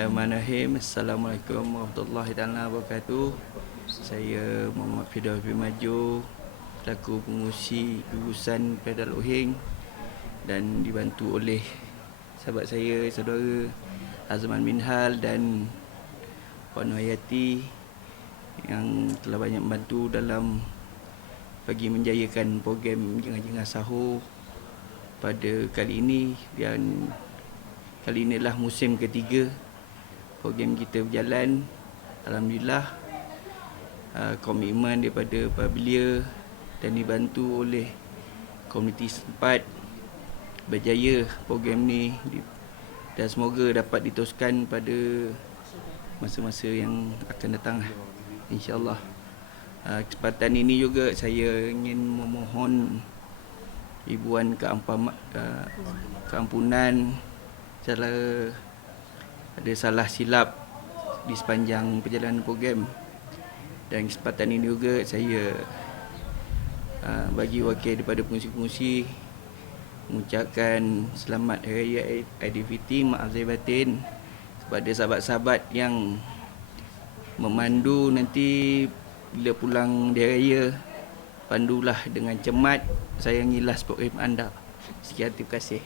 Bismillahirrahmanirrahim. Assalamualaikum warahmatullahi taala wabarakatuh. Saya Muhammad Firdaus bin Maju, selaku pengurusi gugusan Pedal Uhing dan dibantu oleh sahabat saya, saudara Azman Minhal dan Puan Hayati yang telah banyak membantu dalam bagi menjayakan program Jengah-Jengah Sahur pada kali ini dan kali inilah musim ketiga program kita berjalan Alhamdulillah uh, komitmen daripada Pabilia dan dibantu oleh komuniti setempat berjaya program ni dan semoga dapat diteruskan pada masa-masa yang akan datang lah. insyaallah uh, kesempatan ini juga saya ingin memohon ibuan uh, keampunan salah ada salah silap di sepanjang perjalanan program. Dan kesempatan ini juga saya uh, bagi wakil daripada pengusi-pengusi mengucapkan selamat Hari Raya Aidilfitri maaf zahir batin kepada sahabat-sahabat yang memandu nanti bila pulang di Raya. Pandulah dengan cermat sayangilah program anda. Sekian terima kasih